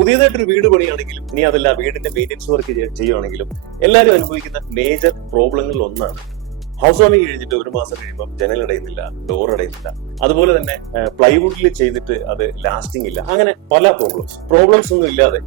പുതിയതായിട്ടൊരു വീട് പണിയാണെങ്കിലും ഇനി അതല്ല വീടിന്റെ മെയിൻ്റെനൻസ് വർക്ക് ചെയ്യുകയാണെങ്കിലും എല്ലാവരും അനുഭവിക്കുന്ന മേജർ പ്രോബ്ലങ്ങളിൽ ഒന്നാണ് ഹൗസ് വാമിംഗ് കഴിഞ്ഞിട്ട് 1 മാസം കഴിയുമ്പോൾ ജനൽ അടയുന്നില്ല, ഡോർ അടയുന്നില്ല. അതുപോലെ തന്നെ പ്ലൈവുഡിൽ ചെയ്തിട്ട് അത് ലാസ്റ്റിംഗ് ഇല്ല. അങ്ങനെ പല പ്രോബ്ലംസ് ഒന്നും ഇല്ലാതെ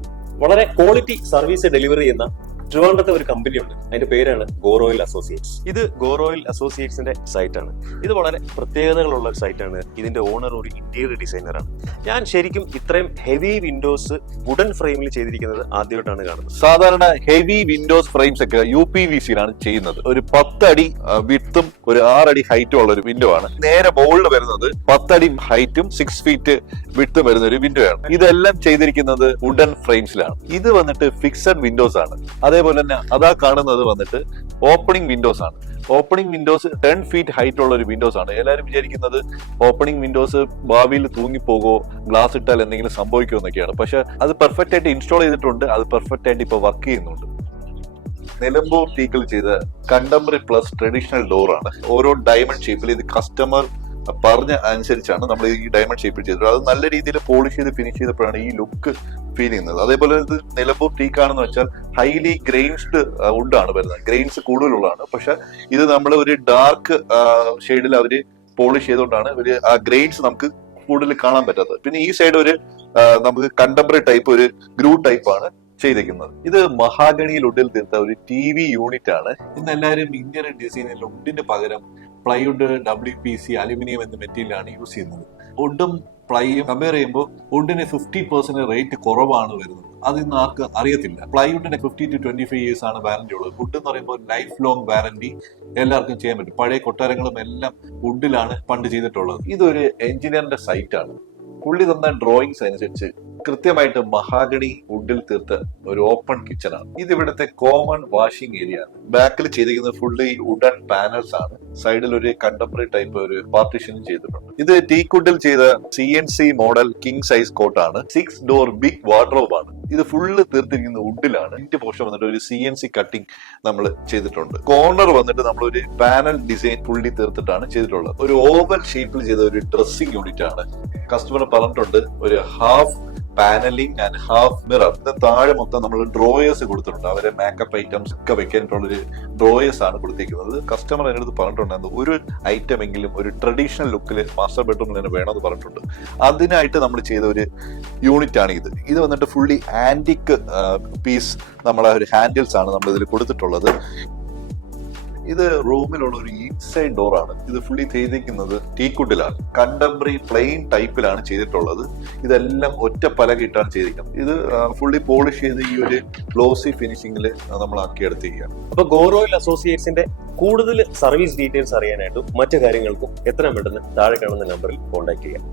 വളരെ ക്വാളിറ്റി സർവീസ് ഡെലിവറി ചെയ്യുന്ന ട്രിവാൻഡ്രത്തെ ഒരു കമ്പനിയുണ്ട്. അതിന്റെ പേരാണ് ഗോറോയിൽ അസോസിയേറ്റ്സ്. ഇത് ഗോറോയിൽ അസോസിയേറ്റ്സിന്റെ സൈറ്റാണ്. ഇത് വളരെ പ്രത്യേകതകളുള്ള ഒരു സൈറ്റാണ്. ഇതിന്റെ ഓണർ ഒരു ഇന്റീരിയർ ഡിസൈനറാണ്. ഞാൻ ശരിക്കും ഇത്രയും ഹെവി വിൻഡോസ് വുഡൻ ഫ്രെയിമിൽ ചെയ്തിരിക്കുന്നത് ആദ്യമായിട്ടാണ് കാണുന്നത്. സാധാരണ ഹെവി വിൻഡോസ് ഫ്രെയിംസ് ഒക്കെ UPVC-ലാണ് ചെയ്യുന്നത്. ഒരു 10 അടി വിഡ്ത്തും ഒരു 6 അടി ഹൈറ്റും ഉള്ള ഒരു വിൻഡോ ആണ്. നേരെ മുകളിൽ വരുന്നത് 10 അടി ഹൈറ്റും 6 ഫീറ്റ് വിഡ്ത്തും വരുന്ന ഒരു വിൻഡോ ആണ്. ഇതെല്ലാം ചെയ്തിരിക്കുന്നത് വുഡൻ ഫ്രെയിംസിലാണ്. ഇത് വന്നിട്ട് ഫിക്സഡ് വിൻഡോസ് ആണ്. അതേപോലെ തന്നെ അതാ കാണുന്നത് വന്നിട്ട് ഓപ്പണിംഗ് വിൻഡോസ് ആണ്. ഓപ്പണിംഗ് വിൻഡോസ് 10 ഫീറ്റ് ഹൈറ്റ് ഉള്ള ഒരു വിൻഡോസ് ആണ്. എല്ലാവരും വിചാരിക്കുന്നത് ഓപ്പണിംഗ് വിൻഡോസ് ഭാവിയിൽ തൂങ്ങിപ്പോകോ, ഗ്ലാസ് ഇട്ടാൽ എന്തെങ്കിലും സംഭവിക്കുമോ എന്നൊക്കെയാണ്. പക്ഷെ അത് പെർഫെക്റ്റ് ആയിട്ട് ഇൻസ്റ്റാൾ ചെയ്തിട്ടുണ്ട്. അത് പെർഫെക്റ്റ് ആയിട്ട് ഇപ്പൊ വർക്ക് ചെയ്യുന്നുണ്ട്. നിലമ്പൂർ ടീക്കിൽ ചെയ്ത കണ്ടംപററി പ്ലസ് ട്രഡീഷണൽ ഡോർ ആണ്. ഓരോ ഡയമണ്ട് ഷേപ്പിൽ ഇത് കസ്റ്റമർ പറഞ്ഞ അനുസരിച്ചാണ് നമ്മൾ ഈ ഡയമണ്ട് ഷേപ്പിൽ ചെയ്തത്. അത് നല്ല രീതിയിൽ പോളിഷ് ചെയ്ത് ഫിനിഷ് ചെയ്തപ്പോഴാണ് ഈ ലുക്ക് ഫീൽ ചെയ്യുന്നത്. അതേപോലെ ഇത് നിലമ്പൂർ ടീക്ക് ആണെന്ന് വെച്ചാൽ ഹൈലി ഗ്രെയിൻസ്ഡ് വുഡാണ് വരുന്നത്. ഗ്രെയിൻസ് കൂടുതലുള്ളതാണ്. പക്ഷെ ഇത് നമ്മൾ ഒരു ഡാർക്ക് ഷെയ്ഡിൽ അവര് പോളിഷ് ചെയ്തുകൊണ്ടാണ് ഒരു ആ ഗ്രെയിൻസ് നമുക്ക് കൂടുതൽ കാണാൻ പറ്റാത്തത്. പിന്നെ ഈ സൈഡ് ഒരു നമുക്ക് കണ്ടംപററി ടൈപ്പ് ഒരു ഗ്രൂ ടൈപ്പ് ആണ് ചെയ്തിരിക്കുന്നത്. ഇത് മഹാഗണിയിൽ വുഡിൽ തീർത്ത ഒരു TV യൂണിറ്റ് ആണ്. ഇന്ന് എല്ലാവരും ഇന്ത്യൻ ഡിസൈനിൽ വുഡിന് പകരം പ്ലൈവുഡ്, WPC, അലുമിനിയം എന്ന മെറ്റീരിയലാണ് യൂസ് ചെയ്യുന്നത്. വുഡും പ്ലൈയും കമ്പയർ ചെയ്യുമ്പോൾ വുഡിന് 50% റേറ്റ് കുറവാണ് വരുന്നത്. അത് ഇന്ന് ആർക്ക് അറിയത്തില്ല. പ്ലൈവുഡിന് 50 to 25 years ആണ് വാറന്റി ഉള്ളത്. വുഡ് എന്ന് പറയുമ്പോൾ ലൈഫ് ലോങ് വാറന്റി എല്ലാവർക്കും ചെയ്യാൻ പറ്റും. പഴയ കൊട്ടാരങ്ങളും എല്ലാം വുഡിലാണ് പണ്ട് ചെയ്തിട്ടുള്ളത്. ഇതൊരു എഞ്ചിനീയറിന്റെ സൈറ്റ് ആണ്. പുള്ളി തന്ന ഡ്രോയിങ്സ് അനുസരിച്ച് കൃത്യമായിട്ട് മഹാഗണി വുഡിൽ തീർത്ത ഒരു ഓപ്പൺ കിച്ചൺ ആണ്. ഇത് ഇവിടുത്തെ കോമൺ വാഷിംഗ് ഏരിയ ആണ്. ബാക്കിൽ ചെയ്തിരിക്കുന്നത് ഫുള്ളി വുഡൻ പാനൽസ് ആണ്. സൈഡിൽ ഒരു കണ്ടംപററി ടൈപ്പ് ഒരു പാർട്ടീഷനും ചെയ്തിട്ടുണ്ട്. ഇത് ടീക്ക് വുഡിൽ ചെയ്ത CNC model king size coat ആണ്. 6 ഡോർ ബിഗ് വാർഡ്രോബ് ആണ്. ഇത് ഫുള്ള് തീർത്തിരിക്കുന്ന വുഡിലാണ്. ഇതിന്റെ പോർഷൻ വന്നിട്ട് ഒരു CNC കട്ടിംഗ് നമ്മൾ ചെയ്തിട്ടുണ്ട്. കോർണർ വന്നിട്ട് നമ്മൾ ഒരു പാനൽ ഡിസൈൻ ഫുള്ളി തീർത്തിട്ടാണ് ചെയ്തിട്ടുള്ളത്. ഒരു ഓവൽ ഷേപ്പിൽ ചെയ്ത ഒരു ഡ്രസ്സിംഗ് യൂണിറ്റ് ആണ്. കസ്റ്റമർ പറഞ്ഞിട്ടുണ്ട് ഒരു half panelling and half mirror. ഇത് താഴെ മൊത്തം നമ്മൾ ഡ്രോയേഴ്സ് കൊടുത്തിട്ടുണ്ട്. അവരെ മേക്കപ്പ് ഐറ്റംസ് ഒക്കെ വെക്കാനായിട്ടുള്ളൊരു ഡ്രോയേഴ്സ് ആണ് കൊടുത്തിരിക്കുന്നത്. കസ്റ്റമർ എൻ്റെ അടുത്ത് പറഞ്ഞിട്ടുണ്ടായിരുന്നു ഒരു ഐറ്റം എങ്കിലും ഒരു ട്രഡീഷണൽ ലുക്കിൽ മാസ്റ്റർ ബെഡ്റൂമിൽ തന്നെ വേണമെന്ന് പറഞ്ഞിട്ടുണ്ട്. അതിനായിട്ട് നമ്മൾ ചെയ്ത ഒരു യൂണിറ്റ് ആണ് ഇത്. ഇത് വന്നിട്ട് ഫുള്ളി ആന്റിക് പീസ് നമ്മളെ ഒരു ഹാൻഡിൽസ് ആണ് നമ്മൾ ഇതിൽ കൊടുത്തിട്ടുള്ളത്. ഇത് റൂമിലുള്ള ഒരു ഇൻസൈഡ് ഡോർ ആണ്. ഇത് ഫുള്ളി ചെയ്തിരിക്കുന്നത് ടീക്കുഡിലാണ്. കണ്ടംപററി പ്ലെയിൻ ടൈപ്പിലാണ് ചെയ്തിട്ടുള്ളത്. ഇതെല്ലാം ഒറ്റ പലകയിട്ടാണ് ചെയ്തിരിക്കുന്നത്. ഇത് ഫുള്ളി പോളിഷ് ചെയ്ത് ഈ ഒരു ഗ്ലോസി ഫിനിഷിംഗിൽ നമ്മൾ ആക്കിയെടുത്തിരിക്കുകയാണ്. അപ്പൊ ഗോറോയിൽ അസോസിയേറ്റ്സിന്റെ കൂടുതൽ സർവീസ് ഡീറ്റെയിൽസ് അറിയാനായിട്ടും മറ്റു കാര്യങ്ങൾക്കും എത്രയും പെട്ടെന്ന് താഴെ കാണുന്ന നമ്പറിൽ കോൺടാക്ട് ചെയ്യാം.